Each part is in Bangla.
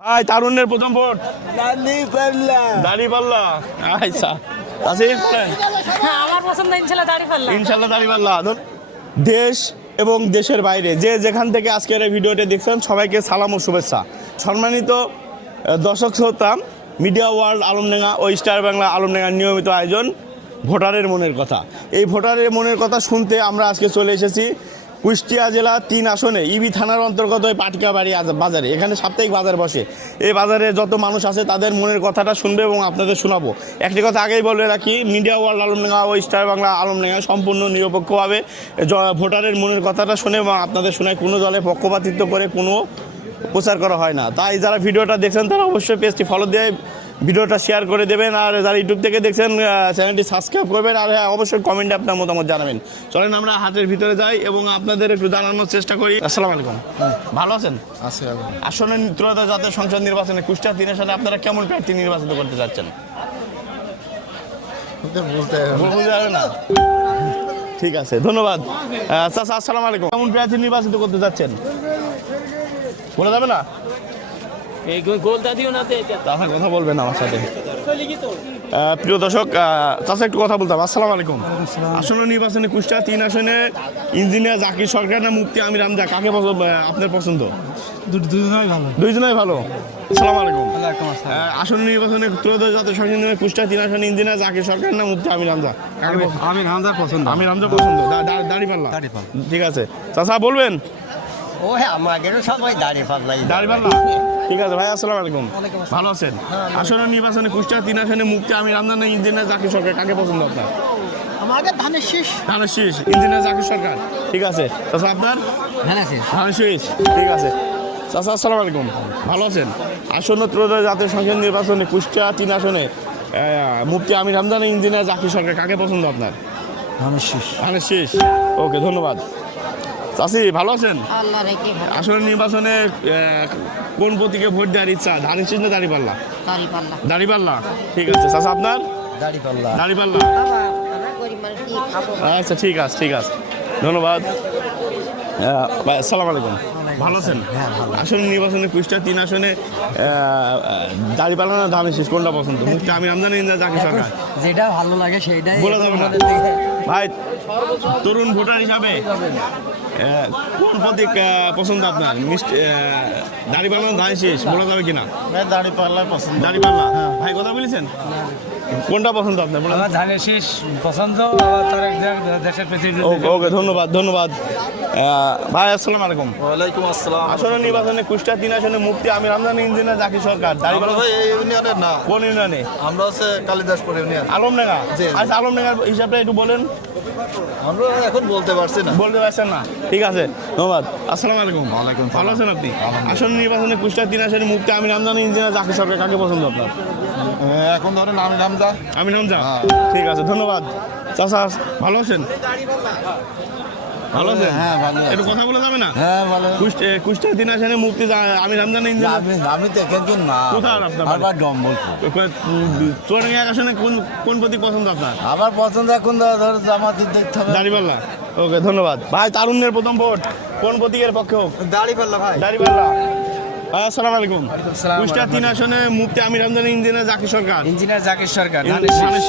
ভাই তারুণ্যের প্রথম ভোট। নানি পাল্লা। দাড়ি পাল্লা। আচ্ছা। হ্যাঁ আমার পছন্দ ইনশাল্লাহ দাড়ি পাল্লা। ইনশাল্লাহ দাড়ি পাল্লা। ধর। দেশ এবং দেশের বাইরে যে যেখান থেকে আজকের এই ভিডিওটি দেখছেন সবাইকে সালাম ও শুভেচ্ছা। সম্মানিত দর্শক শ্রোতা মিডিয়া ওয়ার্ল্ড আলমডাঙ্গা ও স্টার বাংলা আলমডাঙ্গার নিয়মিত আয়োজন ভোটারের মনের কথা। এই ভোটারের মনের কথা শুনতে আমরা আজকে চলে এসেছি। কুষ্টিয়া জেলা তিন আসনে ইবি থানার অন্তর্গত এই পাটকাবাড়ি বাজারে। এখানে সাপ্তাহিক বাজার বসে। এই বাজারে যত মানুষ আছে তাদের মনের কথাটা শুনবে এবং আপনাদের শোনাবো। একটি কথা আগেই বলে রাখি, মিডিয়া ওয়ার্ল্ড আলমডাঙ্গা ও স্টার বাংলা আলমডাঙ্গা সম্পূর্ণ নিরপেক্ষভাবে ভোটারের মনের কথাটা শুনে এবং আপনাদের শোনায় কোনো দলে পক্ষপাতিত্ব করে কোনো প্রচার করা হয় না। তাই যারা ভিডিওটা দেখছেন তারা অবশ্যই পেজটি ফলো দিয়ে ভিডিওটা শেয়ার করে দেবেন আর যারা ইউটিউব থেকে দেখছেন চ্যানেলটি সাবস্ক্রাইব করবেন। আর হ্যাঁ অবশ্যই কমেন্টে আপনার মতামত জানাবেন। চলেন আমরা হাতের ভিতরে যাই এবং আপনাদের একটু জানানোর চেষ্টা করি। আসসালামু আলাইকুম। ভালো আছেন? আসলে ত্রয়োদশ জাতীয় সংসদ নির্বাচনে কুষ্টিয়া তিন সালে আপনারা কেমন প্রার্থী নির্বাচিত করতে যাচ্ছেন? বুঝতে বুঝতে যাবে না। ঠিক আছে ধন্যবাদ। আহ, চাচা আসসালামু আলাইকুম। কেমন প্রার্থী নির্বাচিত করতে যাচ্ছেন? বলে যাবে না? এই গোলটা দিও না তো এটা। চাচা কথা বলবেন আমার সাথে। প্রিয় দর্শক আহ, একটু কথা বলতাম। আসসালামু আলাইকুম। আসন্ন নির্বাচনে কুষ্টিয়া তিন আসনে ইঞ্জিনিয়ার জাকির সরকার না মুক্তি আমির আমজা কাকে আপনার পছন্দ? দুজনেই ভালো। দুইজনেই ভালো? আসসালামু আলাইকুম। ওয়ালাইকুম আসসালাম। আহ, আসন্ন নির্বাচনে ত্রয়োদশ জাতীয় সংসদ নির্বাচনে কুষ্টিয়া তিন আসনে ইঞ্জিনিয়ার জাকির সরকার না মুক্তি আমির আমজা কাকে পছন্দ? আমি হামদার পছন্দ। আমির আমজা পছন্দ। দাড়িপাল্লা। ঠিক আছে। চাচা বলবেন? ও হ্যাঁ আমাদেরও সবাই পাল্লাই। দাড়িপাল্লা ঠিক আছে ভাই আসসালামু আলাইকুম। ভালো আছেন? আসন্ন নির্বাচনে কুষ্টিয়া তিন আসনে মুক্তি আমি আমজা না ইঞ্জিনিয়ার জাকির সরকার কাকে পছন্দ আপনার? আমাদের ধানের শেষ। ধানের শীষ ইঞ্জিনিয়ার জাকির সরকার। ঠিক আছে। চাচা আপনার? ধানের শেষ। ধানের শীষ ঠিক আছে। চাচা আসসালামু আলাইকুম। ভালো আছেন? আসন্ন জাতীয় সংসদ নির্বাচনে কুষ্টিয়া তিন আসনে মুফতি আমির হামদান ইঞ্জিনিয়ার জাকির সরকার কাকে পছন্দ আপনার? ধানের শেষ। ধানের শীষ। ওকে ধন্যবাদ। চাষি ভালো আছেন? আসন্ন নির্বাচনে কোন প্রতীকে ভোট দেওয়ার ইচ্ছা? ধানের শীষ না দাঁড়িপাল্লা? দাড়ি পাল্লা দাঁড়িপাল্লা? ঠিক আছে চাচা আপনার? দাড়ি পাল্লা দাঁড়িপাল্লা আচ্ছা ঠিক আছে ঠিক আছে। ধন্যবাদ। আসসালামু আলাইকুম। ভালো আছেন? আসলে নির্বাচনে কুষ্টিয়া তিন আসনে দাঁড়িপাল্লা না ধানের শীষ কোনটা পছন্দ? মুক্তি আমি রমজান ইন্দা জাকির সরকার। যেটা ভালো লাগে সেইটাই বলে ভাই তরুণ ভোটার হিসাবে কোন প্রতীক পছন্দ আপনার? মিষ্টি দাঁড়িপাল্লা না ধানের শীষ? বলা যাবে কিনা? দাড়ি পাল্লা পছন্দ। দাড়ি পাল্লা? ভাই কথা বলেছেন? কোনটা পছন্দ আপনার? আমার ধানের শেষ পছন্দ দেশের প্রেসিডেন্ট ওকে ওকে ধন্যবাদ ধন্যবাদ। ভাই আসসালাম আলাইকুম। ওয়ালাইকুম আসসালাম। আসন্ন নির্বাচনে কুষ্টিয়া তিন আসনে মুক্তি আমি রমজান ইঞ্জিনিয়ার জাকির সরকার। আমরা দাঁড়িপাল্লা ভাই এই ইউনিয়নের না। কোন ইউনিয়নে? আমরা হচ্ছে কালিদাসপুর ইউনিয়ন। আলমডাঙ্গা? জি। আচ্ছা আলমডাঙ্গার হিসাবটা একটু বলেন। আমরা এখন বলতে পারছি না। বলতে পারছেন না। ঠিক আছে ধন্যবাদ। আসসালামু আলাইকুম। ওয়ালাইকুম ভালো আছেন আপনি? আসন্ন নির্বাচনে কুষ্টিয়া তিন আসনে মুক্তি আমি রমজান ইঞ্জিনিয়ার জাকির সরকার কাকে পছন্দ আপনার? এখন ধরেন আমি নামদা আমি রমজান ঠিক আছে ধন্যবাদ। চাচা ভালো আছেন? ভালো আছেন? হ্যাঁ, ভালো একটু কথা বলা যাবে না? হ্যাঁ ভালো কুষ্টিয়া মুক্তি আমি রমজান ইঞ্জিনিয়ার আমি আমি তো এখানকার না কোথায় আপনার আবার ডম্বলপুর চুয়াডাঙ্গা আসনে কোন কোন প্রতীক পছন্দ আপনার? আমার পছন্দ এখন ধর ধর জামাতের দেখতে হবে। দাড়িপাল্লা। ওকে ধন্যবাদ। ভাই তারুণ্যের প্রথম ভোট। কোন প্রতীকের পক্ষে হোক? দাড়ি পাল্লা ভাই। দাড়িপাল্লা। আসসালামু আলাইকুম। আসসালাম কুষ্টিয়া তিন আসনে মুক্তি আমি রমজান ইঞ্জিনিয়ার জাকির সরকার। ইঞ্জিনিয়ার জাকির সরকার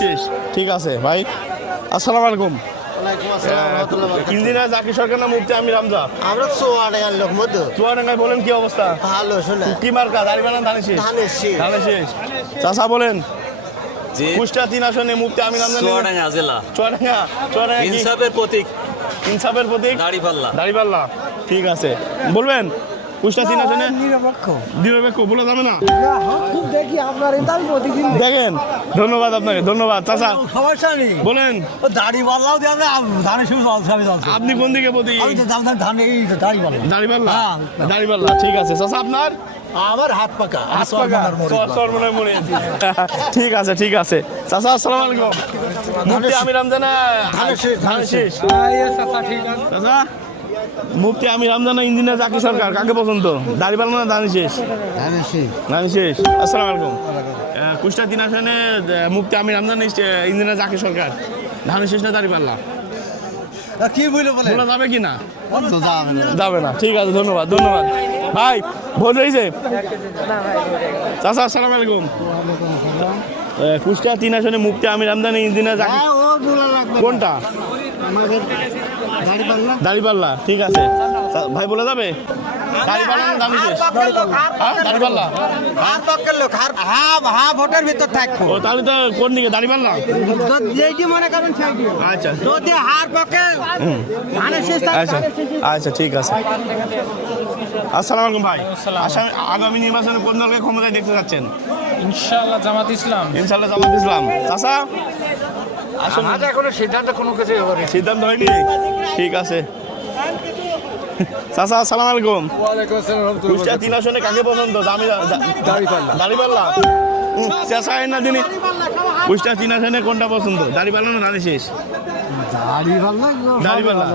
শেষ। ঠিক আছে ভাই। আসসালামু আলাইকুম। ওয়ালাইকুম আসসালাম রহমতুল্লাহ বারাকাতুহু। ইঞ্জিনিয়ার জাকির সরকার না মুক্তি আমি রামজা। আমরা সোয়াডাঙ্গার লোক মধু। চুয়াডাঙ্গায় বলেন কি অবস্থা? ভালো শোনা কি মার্কা? দাড়িপাল্লা ধানের শেষ? ধানের শেষ। ধানের শেষ। চাষা বলেন। কুষ্টিয়া তিন আসনে মুক্তি আমি রমজান চুয়াডাঙ্গা জেলা। চুয়াডাঙ্গা চুয়াডাঙ্গা ইনসাফের প্রতীক। ইনসাফের প্রতীক? দাড়িপাল্লা দাড়িপাল্লা ঠিক আছে। বলবেন? কুষ্টিয়া তিন আসনে নিরপেক্ষ। নিরপেক্ষ বলে যাবে না। দেখি আপনার এটা প্রতিদিন দেখেন ধন্যবাদ আপনাকে ধন্যবাদ। চাচা সমস্যা নেই। বলেন। ও দাড়ি দিয়ে আমরা ধানের শুরু আপনি কোন দিকে প্রতি ধান এই তো দাড়ি পাল্লা দাড়িপাল্লা হ্যাঁ। দাড়িপাল্লা ঠিক আছে। চাচা আপনার? আমার হাত পাকা হাত পাকা? চরমনের মনে। ঠিক আছে ঠিক আছে। চাচা আসসালামু আলাইকুম। মুফতি আমি রমজানা ধানের শেষ চাচা? মুফতি আমি রমজানা ইঞ্জিনিয়ার জাকির সরকার কাকে পছন্দ? দাড়িপাল্লা না ধানের শেষ? ধানের শেষ। আসসালামু আলাইকুম। আহ, কুষ্টিয়া দিন আসনে মুফতি আমি রমজান ইঞ্জিনিয়ার জাকির সরকার। ধানের শেষ না দাড়িপাল্লা কি বলে? বলে যাবে কি না? যাবে না। যাবে না। ঠিক আছে ধন্যবাদ ধন্যবাদ। ভাই ভোট হয়েছে? চাচা আসসালাম আলাইকুম। এ, কুষ্টিয়া তিন আসনে মুক্তি আমির আমদানি ইঞ্জিনিয়ার জাকির হ্যাঁ, কোনটা? পাল্লা দাড়িপাল্লা ঠিক আছে। ভাই বলে যাবে? হ্যাঁ? মনে আচ্ছা। আচ্ছা। আচ্ছা ঠিক আছে। আসসালামু আলাইকুম ভাই। আসাম আগামী নির্বাচনে কোন দলকে ক্ষমতায় দেখতে যাচ্ছেন? ইনশাআল্লাহ জামাত ইসলাম। ইনশাল্লাহ জামাত ইসলাম। চাচা? আসুন আমাদের এখনও সিদ্ধান্ত কোনো কিছু হবে সিদ্ধান্ত হয়নি? ঠিক আছে। চাচা আসসালামু আলাইকুম। ওয়ালাইকুম আসসালাম কুষ্টিয়া তিন আসনে কাকে পছন্দ? দামি দাড়িপাল্লা। দাড়িপাল্লা? হুম, না দিনই কুষ্টিয়া তিন আসনে কোনটা পছন্দ? দাড়িপাল্লা না দাড়ি শেষ? গাড়ি পাল্লা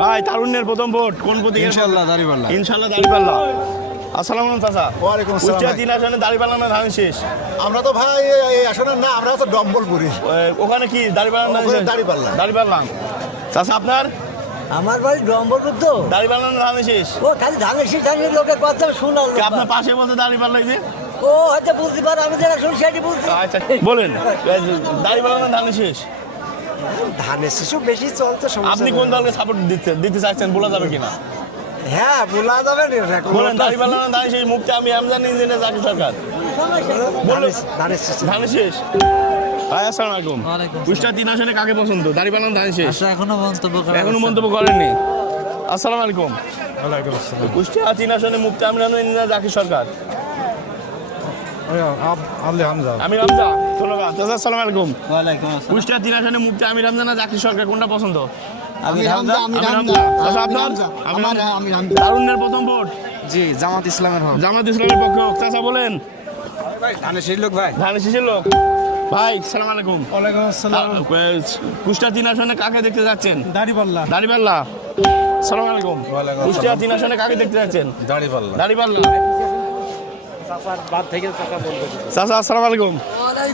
ভাই তারুণ্যের প্রথম ভোট। কোন প্রতীকের ইনশাআল্লাহ দাঁড়িপাল্লা। ইনশাল্লাহ দাড়িপাল্লা। আসসালামু আলাইকুম চাচা। ওয়ালাইকুম আসসালাম কুষ্টিয়া তিন আসনে দাড়িপাল্লা না ধান শেষ। আমরা তো ভাই এই- এই আসনের না আমরা ডম্বলপুরি এ, ওখানে কি দাড়িপাল্লা না ওখানে দাঁড়িপাল্লা। দাড়িপাল্লা চাচা আপনার? আমার বাড়ি ডম্বরপুর তো। দাড়িপাল্লা না ধান শেষ। ও খালি ধানের শীষ ধানের লোকের কথা শোনাল আপনার পাশে বলতে দাড়িপাল্লা এই যে? ও হয়তো বুঝতে পারো আমি যারা শুনছি সেটি বুঝতে আচ্ছা বলেন। দাড়িপাল্লা না ধান শেষ। ধানের শিশু বেশি চলতে আপনি কোন দলকে সাপোর্ট দিতে দিতে চাইছেন বলা যাবে কিনা? হ্যাঁ বলা যাবে বলেন দাড়িপাল্লা না ধান শেষ মুক্তি আমি আমজান ইঞ্জিনিয়ার জাকির সরকার। বলুন। ধানের শেষ। ভাই আসসালামু আলাইকুম। কুষ্টিয়া তিন আসনে কাকে পছন্দ? না ধান শেষ। এখনও মন্তব্য এখনও মন্তব্য করেননি। আসসালামু আলাইকুম। ওয়ালাইকুম আসসালাম। কুষ্টিয়া তিন আসনে মুক্তি ইঞ্জিনিয়ার সরকার। হামজা। আমি রামজা ধন্যবাদ। আসসালামু আলাইকুম। ওয়ালাইকুম আসসালাম। কুষ্টিয়া তিন আসনে মুক্তি আমি রামজা না জাকির সরকার কোনটা পছন্দ? আমি রামজা। আচ্ছা, আপনার? আমার- আমি রামজা তারুণ্যের প্রথম ভোট। জি জামাত ইসলামের হক। জামাত ইসলামের পক্ষে হোক। চাচা বলেন। ধানের সেই লোক ভাই। ধানের শিশির লোক। ভাই সালাম আলাইকুম। ওয়ালাইকুম আসসালাম। তিন আসনে কাকে দেখতে যাচ্ছেন? দাড়িপাল্লা। দাড়িপাল্লা। সালাম আলাইকুম। কুষ্টিয়া তিন আসনে কাকে দেখতে যাচ্ছেন? দাঁড়িপাল্লা। দাড়িপাল্লা। চাচা আসসালামু আলাইকুম।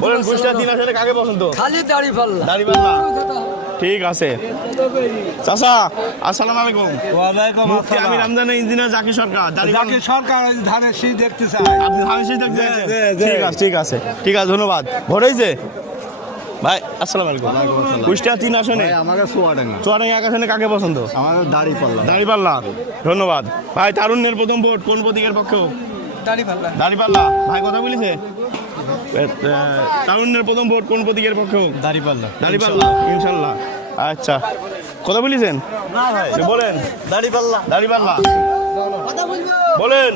বলেন কুষ্টিয়া তিন আসনে কাকে পছন্দ? খালি দাড়ি পাল্লা দাড়িপাল্লা। ঠিক আছে। চাচা আসসালামু আলাইকুম। ওয়ালাইকুম মুফতি আমি রমজানের ইঞ্জিনিয়ার জাকির সরকার দাড়িপাল্লা সরকার ধানের শীষ দেখতে চায়। আপনি ধানের শীষ দেখতে। ঠিক আছে ঠিক আছে। ঠিক আছে ধন্যবাদ। ভোট হয়েছে? ভাই আসসালামু আলাইকুম। কুষ্টিয়া তিন আসনে? আমাকে সোয়াডাঙ্গা চুয়াডাঙ্গা এক আসনে কাকে পছন্দ? আমার আমাদের দাঁড়িপাল্লা দাঁড়িপাল্লা ধন্যবাদ। ভাই তারুণ্যের প্রথম ভোট কোন প্রতীকের পক্ষে হোক দাড়িপাল্লা দাঁড়িপাল্লা ভাই কথা বলেছে? এ, প্রথম ভোট কোন প্রতীকের পক্ষে হোক? দাঁড়িপাল্লা। দাঁড়িপাল্লা ইনশাল্লাহ। আচ্ছা কথা বলেছেন? না ভাই বলেন। দাঁড়িপাল্লা। দাঁড়িপাল্লা। বলেন।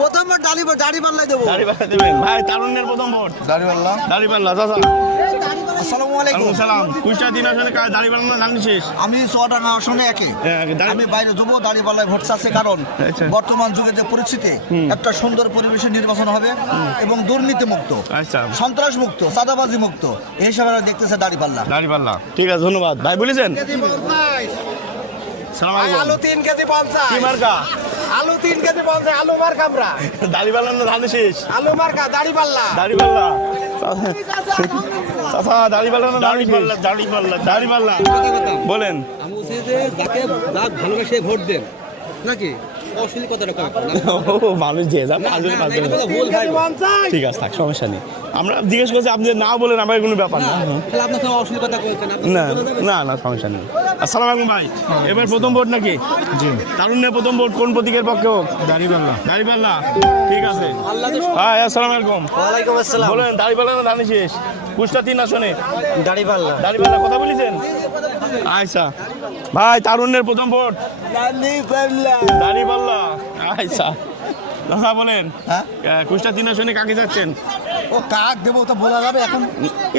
প্রথমবার দাড়ি দাড়ি পাল্লাই দেবো। দাঁড়িপাল্লা দেবেন। ভাই তারুণ্যের প্রথম ভোট। চাচা। আসসালামু আলাইকুম। সালাম। কাজ শেষ? আমি সোয়াডাঙ্গা আসনে একে। হ্যাঁ, আমি বাইরে যুব দাঁড়িয়ে পাল্লায় ভোট চাচ্ছে কারণ আচ্ছা। বর্তমান যুগে যে পরিস্থিতি একটা সুন্দর পরিবেশে নির্বাচন হবে এবং দুর্নীতি মুক্ত আচ্ছা। সন্ত্রাস মুক্ত চাঁদাবাজি মুক্ত এই হিসাবে দেখতেছে দাড়ি পাল্লা দাঁড়িপাল্লা ঠিক আছে ধন্যবাদ। ভাই বলেছেন? আলাইকুম তিন কেজি পঞ্চাশ। কি মার্কা? আলু তিন কেজি পঞ্চাশ আলু মার্কা দাড়ি দাঁড়িপাল্লা না ধান শেষ। আলু মার্কা দাড়ি পাল্লা। দাড়িপাল্লা চাচা দাড়িপাল্লা না দাড়িপাল্লা দাড়িপাল্লা দাড়িপাল্লা বলেন। আমি বলছি যে যাক ভালোবাসে ভোট দেন নাকি? মানুষ যে যা পাঁচজন পাঁচজন ঠিক আছে থাক সমস্যা নেই। আমরা জিজ্ঞেস করছি আপনি না বলেন আমার কোনো ব্যাপার না। তাহলে আপনার সঙ্গে অশ্লীল কথা বলছেন আপনি না না না সমস্যা নেই। আসসালামু আলাইকুম ভাই এবার প্রথম ভোট নাকি? জি। তারুণ্যের প্রথম ভোট কোন প্রতীকের পক্ষে হোক? দাড়িপাল্লা। দাড়িপাল্লা ঠিক আছে। হ্যাঁ আসসালামু আলাইকুম। ওয়ালাইকুম আসসালাম। বলেন দাড়িপাল্লা না ধানি শেষ? কুষ্টা তিন আসনে। দাড়ি দাড়িপাল্লা কথা বলেছেন? আচ্ছা ভাই তারুণ্যের প্রথম ভোট। দাড়িপাল্লা আচ্ছা কথা বলেন হ্যাঁ? কুষ্টা তিন আসনে কাকে যাচ্ছেন? ও কাক দেবো তো বলা যাবে এখন।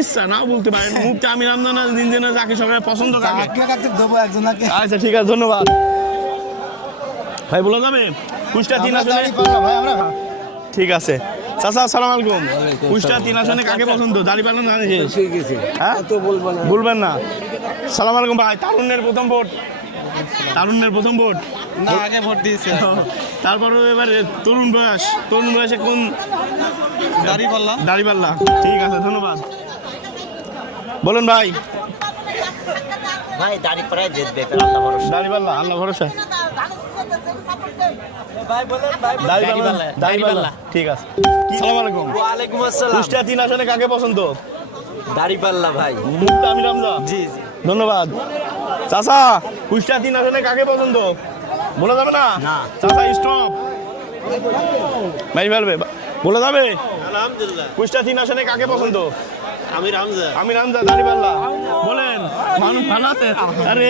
ইচ্ছা নাও বলতে পারেন। মুক্তি আমি রামদানা দিন দিনে যাকে সবাই পছন্দ কাকে। কাকে দেবো একজনকে। আচ্ছা ঠিক আছে ধন্যবাদ। ভাই বলা যাবে? কুষ্টা তিন আসনে ঠিক আছে। চাচা আসসালামু আলাইকুম। কুষ্টা তিন আসনে কাকে পছন্দ? দাড়িপাল্লা না শেষ হ্যাঁ? বলবেন না। সালাম আলাইকুম ভাই তারুণ্যের প্রথম ভোট। তারুণ্যের প্রথম ভোট। না আগে ভোট দিয়েছে। তারপরে এবার তরুণ বয়স। তরুণ বয়সে কোন দাড়িপাল্লা। দাড়িপাল্লা। ঠিক আছে ধন্যবাদ। বলুন ভাই। ভাই দাড়ি পাড়ায় জিতবে আল্লাহ ভরসা। দাড়িপাল্লা আল্লাহ ভরসা। ঠিক আছে। ওয়ালাইকুম আসসালাম। কুষ্টিয়া তিন আসনে কাকে পছন্দ? দাড়িপাল্লা ভাই। মুক্তা আমি রামদা জি জি। ধন্যবাদ। চাচা কুষ্টিয়া তিন আসনে কাকে পছন্দ? বলা যাবে না? চাচা স্টপ ভাই ফেলবে। বলে যাবে? তিন আসনে কাকে পছন্দ? আমি রামজা আমি রামদা দাঁড়িপাল্লা বলেন। মানুষ ভালো আছে? আরে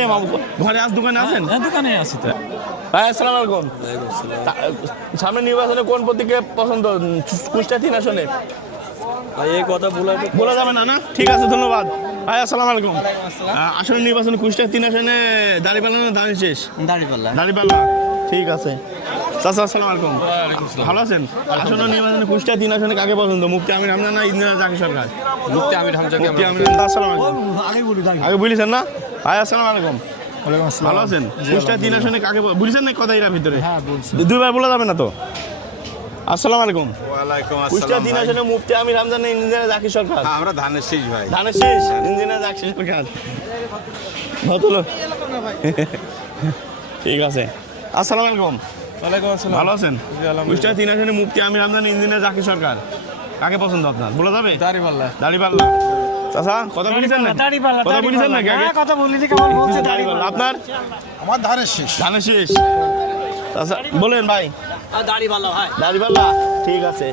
ঘরে আজ দোকানে আছেন? দোকানে আছি তো। ভাই আসসালামু আলাইকুম। সামনে নির্বাচনে কোন প্রতীকে পছন্দ? কুষ্টিয়া তিন আসনে? ভাই এই কথা বলার বলা যাবে না না? ঠিক আছে ধন্যবাদ। ভাই আসসালামু আলাইকুম। আসলে নির্বাচনে কুষ্টিয়া তিন আসনে দাঁড়িপাল্লা না দাঁড়িয়ে শেষ? দাড়িপাল্লা। দাঁড়িপাল্লা। ঠিক আছে। চাচা আসসালামু আলাইকুম। ভালো আছেন? আসলে নির্বাচনে কুষ্টিয়া তিন আসনে কাকে পছন্দ? মুক্তি আমির হামজা না ইন্দিরা জাকি সরকার? মুক্তি আমির হামজাকে মুক্তি আমির আসসালামু আলাইকুম। আগে বলি আগে বলেছেন না? ভাই আসসালামু আলাইকুম। ভালো আছেন? কুষ্টিয়া তিন আসনে কাকে বলেছেন না কথা এরা ভিতরে? হ্যাঁ দুইবার বলা যাবে না তো? আসসালামু আলাইকুম। ওয়ালাইকুম কুষ্টিয়া আসসালাম তিন ভাই। আসনে মুক্তি আমির হামজা না ইন্দিরা জাকি সরকার। হ্যাঁ, আমরা ধানের শীষ ভাই। ধানের শেষ ইঞ্জিনিয়ার যাক শেষ করে ঠিক আছে। আসসালামু আলাইকুম। ওয়ালাইকুম আসসালাম। ভালো আছেন? কুষ্টিয়া তিন আসনে মুফতি আমির হামদান ইঞ্জিনিয়ার জাকির সরকার। কাকে পছন্দ আপনার? বলা যাবে? দাড়িপাল্লা। দাড়িপাল্লা। চাচা কথা বলেছেন না কথা বলেছেন আগে কথা বললি যে কেমন বলছে দাড়িপাল্লা। আপনার? আমার ধানের শেষ। ধানের শেষ। চাচা বলেন ভাই। দাড়িপাল্লা ভাই। দাড়িপাল্লা? ঠিক আছে।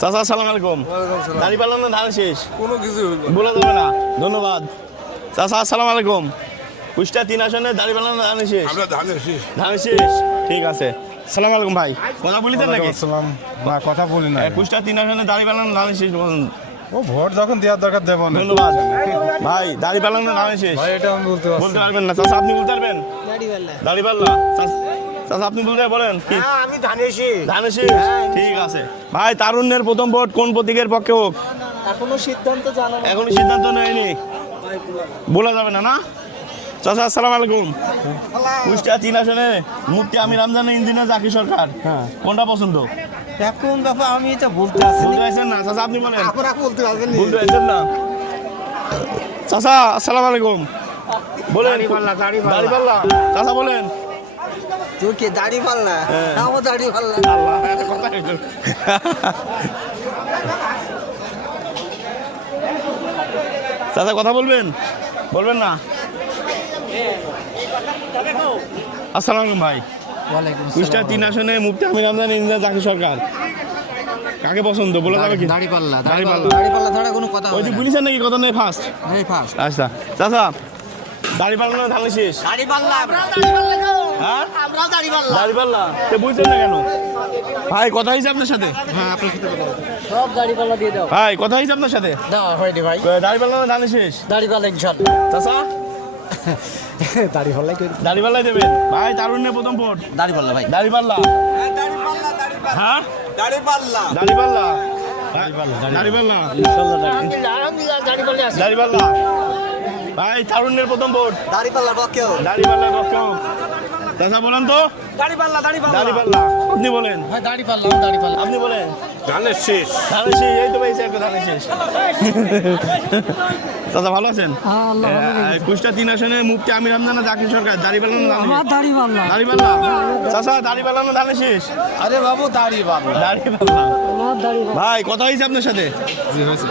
চাচা আসসালামু আলাইকুম। দাড়িপাল্লা না ধানের শেষ? কোনো কিছু বলে দেবে না। ধন্যবাদ। চাচা আসসালামু আলাইকুম। কুষ্টিয়া তিন আসনে দাঁড়িয়ে না ধানের শেষ? আমরা ধানের শীষ। ঠিক আছে। সালাম আলাইকুম ভাই। কথা বলিতেন নাকি? আসসালাম। না কথা বলি না এ, কুষ্টিয়া তিন আসনে দাঁড়িয়ে না ধানের শেষ বলুন। ও ভোট যখন দেওয়ার দরকার দেবো না। ধন্যবাদ। ভাই দাঁড়িয়ে পেলাম না ধানের শেষ। ভাই এটা আমি বলতে পারছি। বলতে পারবেন না। চাচা আপনি বলতে পারবেন? দাঁড়িয়ে পাল্লা। চাচা আপনি বলতে বলেন আমি ধানেছি ধানের শেষ ঠিক আছে। ভাই তারুণ্যের প্রথম ভোট কোন প্রতীকের পক্ষে হোক? এখনও সিদ্ধান্ত জানা এখনও সিদ্ধান্ত নেয়নি। বলা যাবে না না? চাচা আসসালামু আলাইকুম। কুষ্টিয়া তিন আসনে মুক্তি আমি রমজান ইঞ্জিনিয়ার জাকি সরকার। কোনটা পছন্দ? এখন বাবা আমি তো বলতে বলতে না চাচা আপনি বলেন। আপনারা বলতে বলতে পারছেন না। চাচা আসসালামু আলাইকুম। বলেন। দাড়িপাল্লা। দাড়িপাল্লা চাচা বলেন। তুই কি দাড়িপাল্লা হ্যাঁ। আমার দাড়িপাল্লা আল্লাহ একটা কথা চাচা কথা বলবেন? বলবেন না? আসসালামু আলাইকুম ভাই। কুষ্টিয়া তিন আসনে মুফতি আমির রমজান ইন্দিরা জাকি সরকার। কাকে পছন্দ বলা যাবে কি? দাড়িপাল্লা দাড়িপাল্লা। দাড়িপাল্লা। ছাড়া কোনো কথা ওই যে পুলিশের নাকি কথা নেই ফার্স্ট এই ফার্স্ট আচ্ছা। চাচা দাড়িপাল্লা না ধানের শেষ? দাড়িপাল্লা। হ্যাঁ? আমরা দাড়িপাল্লা। দাড়িপাল্লা? সে বুঝছেন না কেন? ভাই কথা হয়েছে আপনার সাথে? সব দাড়িপাল্লা দিয়ে দাও। ভাই কথা হয়েছে আপনার সাথে? দাও হয়নি ভাই। দাড়িপাল্লা না ধানের শেষ? দাড়িপাল্লা ইনশাআল্লাহ চাচা? দাড়িপাল্লা কি দাড়িপাল্লাই দেবেন ভাই তারুণ্যের প্রথম ভোট দাড়িপাল্লা ভাই দাড়িপাল্লা হ্যাঁ দাড়িপাল্লা দাড়িপাল্লা দাড়িপাল্লা দাড়িপাল্লা আছে দাড়িপাল্লা ভাই তারুণ্যের প্রথম ভোট দাড়িপাল্লা পক্ষেও দাড়িপাল্লা পক্ষ চাচা বলেন তো দাড়িপাল্লা দাড়িপাল্লা দাড়িপাল্লা আপনি বলেন ভাই দাড়িপাল্লা দাড়িপাল্লা আপনি বলেন ধানের শীষ ধানের শেষ এই তো ভাই একটা ধানের শেষ দাদা ভালো আছেন? এ, কুষ্টা তিন আসনে মুক্তি আমির হামদা না জাকির সরকার দাড়িপাল্লা না ধানের দাড়িপাল্লা দাড়িপাল্লা চাচা দাড়িপাল্লা না ধানের শেষ? আরে বাবু দাঁড়িয়ে বাবু দাড়িপাল্লা ভাই কথা হয়েছে আপনার সাথে?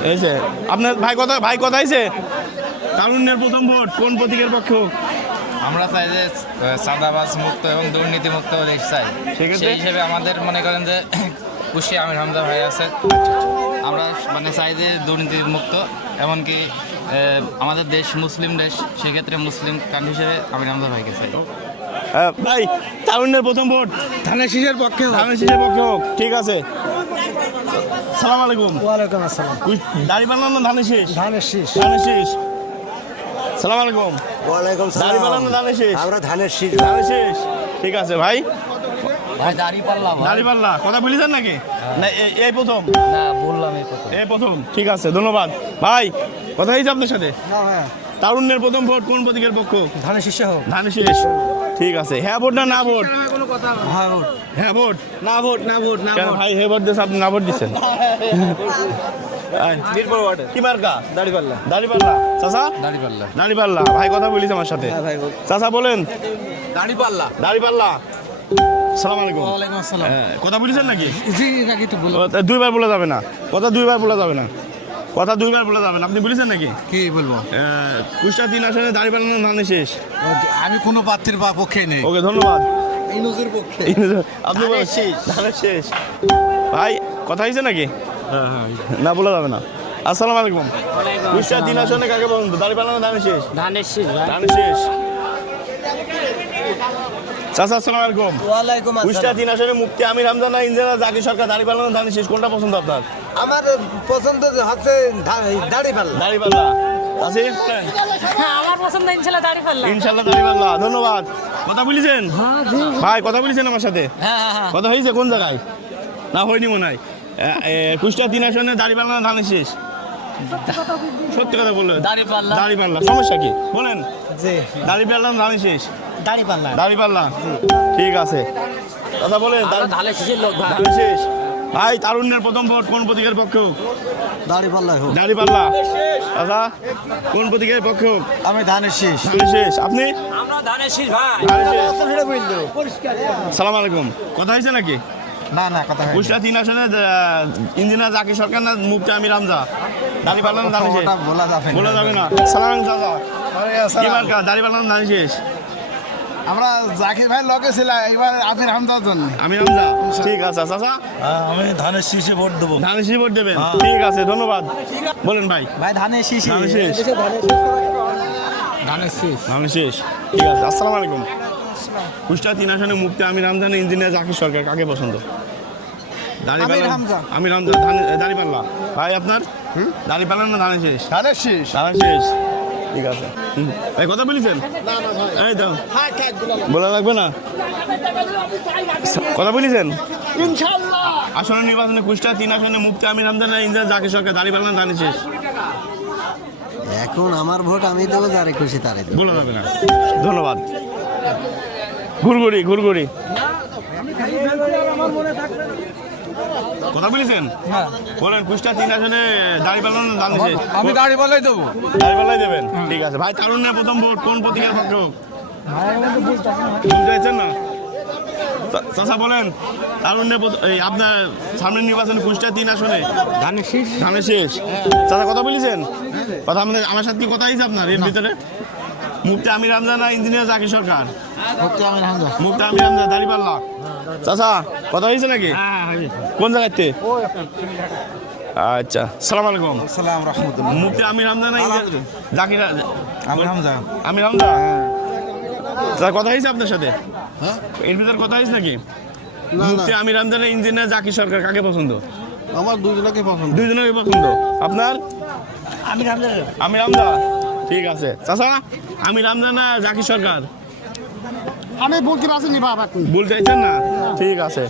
হয়েছে। আপনার ভাই কথা ভাই কথা হয়েছে? তারুণ্যের প্রথম ভোট কোন প্রতীকের পক্ষে আমরা চাই যে চাঁদাবাজ মুক্ত এবং দুর্নীতি মুক্ত দেশ চাই? সেই হিসেবে আমাদের মনে করেন যে খুশি আমির হামজা ভাই আছে। আমরা মানে চাই যে দুর্নীতি মুক্ত এমনকি আমাদের দেশ মুসলিম দেশ সেক্ষেত্রে মুসলিম কান্ট্রি হিসেবে আমির হামজা ভাইকে চাই। হ্যাঁ, ভাই তারুণ্যের প্রথম ভোট। ধানের শীষের পক্ষে ধানের শীষের পক্ষে হোক ঠিক আছে। সালাম আলাইকুম। ওয়ালাইকুম আসসালাম। দাড়ি বানানো ধানের শেষ? ধানের শীষ। ধানের শেষ। সালাম আলাইকুম। ওয়ালাইকুম দাড়িপাল্লা বানানো ধানের শেষ? আমরা ধানের শীষ। ধানের শেষ। ঠিক আছে ভাই। দাড়িপাল্লা কথা বলেছেন নাকি? না এই প্রথম? না বললাম এই এই প্রথম ঠিক আছে ধন্যবাদ। ভাই কথা হয়েছে আপনার সাথে? তারুণ্যের প্রথম ভোট কোন প্রতীকের পক্ষ? ধানের শীষে হোক। ধানের শেষ ঠিক আছে হ্যাঁ ভোট না না ভোট? হ্যাঁ ভোট। হ্যাঁ ভোট? না ভোট না ভোট না ভাই হে ভোট দিয়েছে আপনি না ভোট দিচ্ছেন? মিরপুর ওয়ার্ডে। কি মার্কা? দাড়িপাল্লা দাড়িপাল্লা চাচা? দাঁড়িপাল্লা দাড়িপাল্লা ভাই কথা বলিস আমার সাথে। চাচা বলেন। দাঁড়িপাল্লা দাড়িপাল্লা সালাম আলাইকুম। হ্যাঁ, কথা বলেছেন নাকি? দুইবার বলা যাবে না। কথা দুইবার বলা যাবে না। কথা দুইবার বলা যাবে না। আপনি বলেছেন নাকি? কি বলব? কুষ্টা তিন আসনে দাঁড়িপাল্লা ধানে শেষ। আমি কোনো প্রার্থীর বা পক্ষে নেই। ওকে ধন্যবাদ। ইনুজের পক্ষে। আপনি বলেন। ধানের শেষ। ভাই কথা হয়েছে নাকি? না বলা যাবে না। আসসালামু আলাইকুম। কুষ্টা তিন আসনে কাকে বলুন তো? দাঁড়িপাল্লা না ধানের শেষ? ধানের শীষ ধানের শেষ। চাচা আসসালামু আলাইকুম। ওয়ালাইকুম কুষ্টা তিন আসনে মুক্তি আমির হামদানা ইন্দিরা জাকির সরকার দাঁড়িপাল্লা না ধানের শেষ কোনটা পছন্দ আপনার? আমার পছন্দ হচ্ছে দাঁড়িপাল্লা দাঁড়িপাল্লা আছে বলেন। হ্যাঁ আমার পছন্দ দাড়ি পাল্লা। ধন্যবাদ। কথা বলেছেন? ভাই কথা বলেছেন আমার সাথে? কথা হয়েছে কোন জায়গায়? না হয়নি মনে হয়। কুষ্টিয়া তিন আসনে দাঁড়িপাল্লা না ধানের শেষ। সত্যি কথা বললেন? দাঁড়িপাল্লা। দাঁড়িপাল্লা সমস্যা কি? বলেন। জি। দাঁড়িপাল্লা না ধানের শেষ? দাঁড়িপাল্লা দাঁড়িপাল্লা ঠিক আছে। কথা বলেন দাঁড়ি- ধানের শীষের লোক ভাই। শেষ। ভাই তারুণ্যের প্রথম ভোট কোন প্রতীকের পক্ষে? হোক দাঁড়িপাল্লা হোক। দাঁড়িপাল্লা আচ্ছা কোন প্রতীকের পক্ষে? হোক আমি ধানের শেষ। ধানের শেষ। আপনি? আমরা ধানের শীষ ভাই। সালাম আলাইকুম। কথা হয়েছে নাকি? না না কথা হয় কুষ্টা তিন আসনে ইঞ্জিনিয়ার জাকির সরকার না মুক্তি আমির হামজা দাড়ি পাল্লা না দাড়ি শেষ। ওটা বলা যাবে না। বলা যাবে না। সালাম কি মার্কা দাড়ি পাল্লা না শেষ। আমরা জাকির ভাই লগে ছিলাম এবার আফির হামদার জন্য। আমির হামজা ঠিক আছে চাচা। আমি ধানের শীষে ভোট দেবো। ধানের শীষ ভোট দেবেন? ঠিক আছে ধন্যবাদ। বলেন ভাই। ভাই ধানের শীষে। ধানের শেষ। ধানের শীষ। ধানের শেষ। ঠিক আছে আসসালামু আলাইকুম। কুষ্টা তিন আসনে মুক্তি আমির হামজান ইঞ্জিনিয়ার জাকির সরকার। কাকে পছন্দ? দাঁড়িপাল্লা আমির হামজা। আমির হামজা ধান- দাঁড়িপাল্লা ভাই আপনার? দাঁড়িপাল্লা না ধানের শেষ? ধানের শীষ। ধানের শেষ। ঠিক আছে। ভাই কথা বলেছেন এই তো বলা লাগবে না? কথা বলেছেন আসনে নির্বাচনে কুষ্টা তিন আসনে মুক্তি আমির হামজান ইঞ্জিনিয়ার জাকির সরকার। দাঁড়িপাল্লা না ধানের শেষ। এখন আমার ভোট আমি দেবো যারে খুশি তারে বলা যাবে না। ধন্যবাদ। ঘুরঘুরি ঘুরঘুরি। কথা বলেছেন? বলেন কুষ্টা তিন আসনে দাঁড়িয়ে পেলেন দান দিছে। আমি দাঁড়িপাল্লাই দেবো। দাঁড়িয়ে দেবেন? ঠিক আছে। ভাই তারুণ্যের প্রথম ভোট কোন প্রতীকের পক্ষে হোক চাইছেন না? চা- চাচা বলেন এই আপনার সামনের নির্বাচনে কুষ্টা তিন আসনে? ধানের শেষ। ধানের শেষ। চাচা কথা বলেছেন? কথা আমাদের আমার সাথে কথা হয়েছে আপনার? এর ভিতরে? মুক্তি আমির হামজা না ইঞ্জিনিয়ার জাকির সরকার? মুক্তি আমির হামজা দাঁড়িপাল্লা চাচা কথা হয়েছে নাকি? কোন জায়গাতে? আচ্ছা সালাম আলাইকুম। সালাম রহমতুল্লাহ। মুক্তি আমির হামজা না ইঞ্জিনিয়ার জাকির আমি হামজা। আমির হামজা? স্যার কথা হয়েছে আপনার সাথে? এর ভিতরে কথা হয়েছে নাকি? মুক্তি আমির হামজা না ইঞ্জিনিয়ার জাকির সরকার কাকে পছন্দ? আমার দুজনকে পছন্দ। দুইজনের পছন্দ। আপনার? আমির হামজা। ঠিক আছে। চাচা আমির হামজা না জাকির সরকার? আমি বলতে পারছি নি বাবা বলতে চাইছেন না? ঠিক আছে।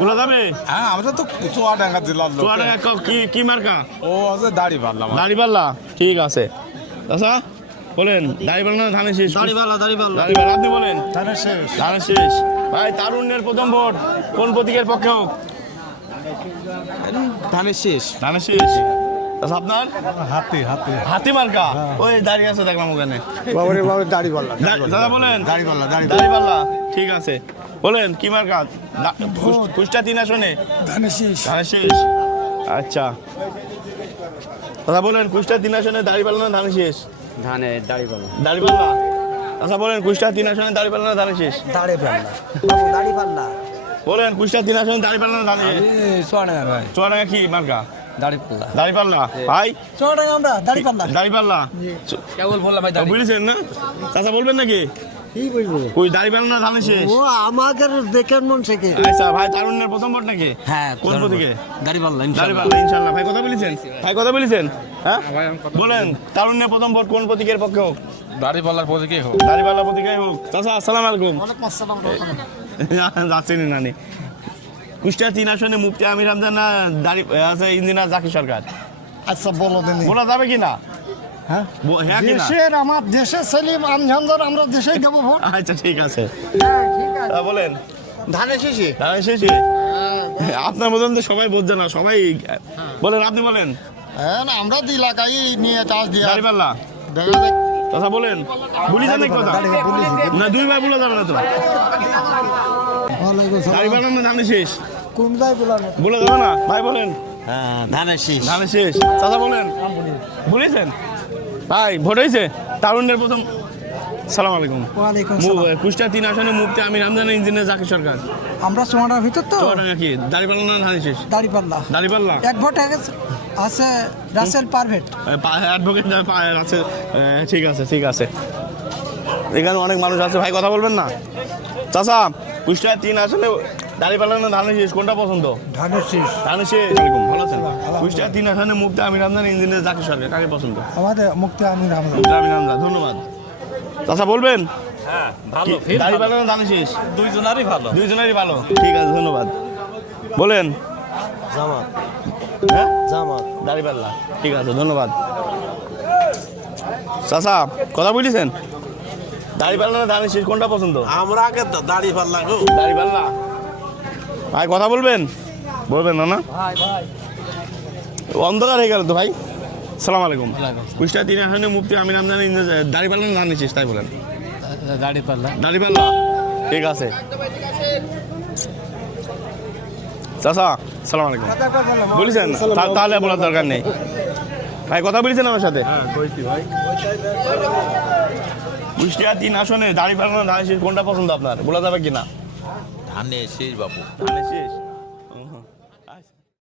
বলা যাবে? হ্যাঁ আমাদের তো চুয়াডাঙ্গা জেলার লোক। তোমার কি কি মার্কা ও আছে দাড়ি পারলাম দাড়িপাল্লা ঠিক আছে। চাচা বলেন দাড়িপাল্লা না ধানের শেষ? দাঁড়িপাল্লা দাঁড়িপাল্লা দাড়িপাল্লা আপনি বলেন। ধানের শেষ। ধানের শেষ। ভাই তারুণ্যের প্রথম ভোট। কোন প্রতীকের পক্ষে হোক? ধানের শেষ। ধানের শেষ। আচ্ছা, আপনার? হাতে হাতে। হাতি মার্কা? ওই দাঁড়িয়ে আছে দেখলাম ওখানে। বাবারে বাবা দাড়ি পাল্লা দাদা বলেন। দাড়িপাল্লা, দাড়ি- দাড়িপাল্লা ঠিক আছে। বলেন কি মার্কা? কুষ্টা তিন আসনে। ধানের শেষ আচ্ছা। দাদা বলেন কুষ্টা তিন আসনে দাঁড়িপাল্লা না ধানের শেষ ধানের দাঁড়িপাল্লা দাঁড়িপাল্লা আচ্ছা বলেন কুষ্টা তিন আসনে দাঁড়িপাল্লা না ধানের শেষ দাঁড়িপাল্লা দাঁড়িপাল্লা বলেন কুষ্টা তিন আসনে দাঁড়িপাল্লা না ধানের শেষ চুয়াডাঙ্গা ভাই। চুয়াডাঙ্গা কি মার্কা? দাঁড়িপাল্লা। দাঁড়িপাল্লা? ভাই? চুয়াডাঙ্গা আমরা দাঁড়িপাল্লা। দাঁড়িপাল্লা? কেবল বললাম ভাই বুঝেছেন না? চাচা বলবেন নাকি? কি বলব? ওই দাঁড়িপাল্লা না ধানের ও আমাদের দেখেন মন থেকে। আচ্ছা ভাই তারুণ্যের প্রথম ভোট নাকি? হ্যাঁ কোন প্রতীকে দাঁড়িপাল্লা দাঁড়িপাল্লা ইনশাল্লাহ। ভাই কথা বলেছেন? ভাই। কথা বলেছেন? হ্যাঁ? বলেন তারুণ্যের প্রথম ভোট কোন প্রতীকের পক্ষে হোক? দাড়িপাল্লার প্রতীকে হোক। দাঁড়িপাল্লা প্রতীকে হোক। চাচা আসসালাম আলাইকুম। যাচ্ছেন নানি। কুষ্টিয়া তিন আসনে মুক্তি আমির হামদান না দাঁড়ি আছে ইঞ্জিনিয়ার জাকির সরকার। আচ্ছা বলো দিনি। বলা যাবে কি না? হ্যাঁ? হ্যাঁ দেশের আমার আমঝানদার আমরা দেশেই দেবো ভোট। আচ্ছা ঠিক আছে। বলেন। ধানের শীষে? ধানের শেষে? আপনার মতন তো সবাই বোঝে না সবাই বলেন আপনি বলেন। হ্যাঁ না আমরা নিয়ে চাষ দিয়ে। দাঁড়িপাল্লা। দেখা কথা বলেন। কথা? না দুই ভাই বলে যাবে না তো। ধানের শেষ। বলে না ভাই বলেন। হ্যাঁ ধানের শীষ। ধানের শেষ। চাচা বলেন। বলেছেন? ভাই ভোট হয়েছে? প্রথম। সালাম আলাইকুম। মু- তিন আসনে মুক্তি আমি রামজান ইঞ্জিনিয়ার জাকির সরকার। আমরা ভিতর তো? চুয়াডাঙ্গা কি দাঁড়িপাল্লা না ধানের শেষ? দাড়িপাল্লা দাঁড়িপাল্লা এক ভোট আছে- আছে রাসেল পারভেট। অ্যাডভোকেট আছে ঠিক আছে ঠিক আছে। এখানে অনেক মানুষ আছে ভাই কথা বলবেন না। চাচা কুষ্টিয়া তিন আসলে দাঁড়িপাল্লা না ধানের শেষ। কোনটা পছন্দ? ধানের শীষ। ধানের শেষ আলাইকুম ভালো আছেন? কুষ্টিয়া তিন আসনে মুক্তি আমি রামজান ইঞ্জিনিয়ার জাকির সরকার। কাকে পছন্দ? আমাদের মুক্তি আমি রামলা আমি রামজান ধন্যবাদ। চাচা বলবেন? হ্যাঁ ভালো। কি- দাঁড়িপাল্লা না ধানের শেষ? দুইজনারই ভালো। দুইজনেরই ভালো। ঠিক আছে ধন্যবাদ। বলেন। জামাত। হ্যাঁ? জামাত। দাঁড়িপাল্লা ঠিক আছে ধন্যবাদ। চাচা কথা বলেছেন? দাঁড়িপাল্লা না ধানের শেষ কোনটা পছন্দ? আমরা আগে দাড়ি পাল্লা গো। দাঁড়িপাল্লা ভাই কথা বলবেন? বলবেন না না? অন্ধকার হয়ে গেল তো ভাই। সালাম আলাইকুম। কুষ্টিয়া তিন আসনে মুফতি আমি নাম জানি দাঁড়িপাল্লা না ধানের শেষ তাই বলেন। দাড়ি পাল্লা। দাঁড়িপাল্লা ঠিক আছে। চাচা সালাম আলাইকুম। বলেছেন? তা- তাহলে বলার দরকার নেই। ভাই কথা বলেছেন আমার সাথে? কুষ্টিয়া তিন আসনে দাঁড়িপাল্লা না ধানের শেষ কোনটা পছন্দ আপনার? বলা যাবে কিনা? ধানের শেষ বাবু। ধানের শেষ?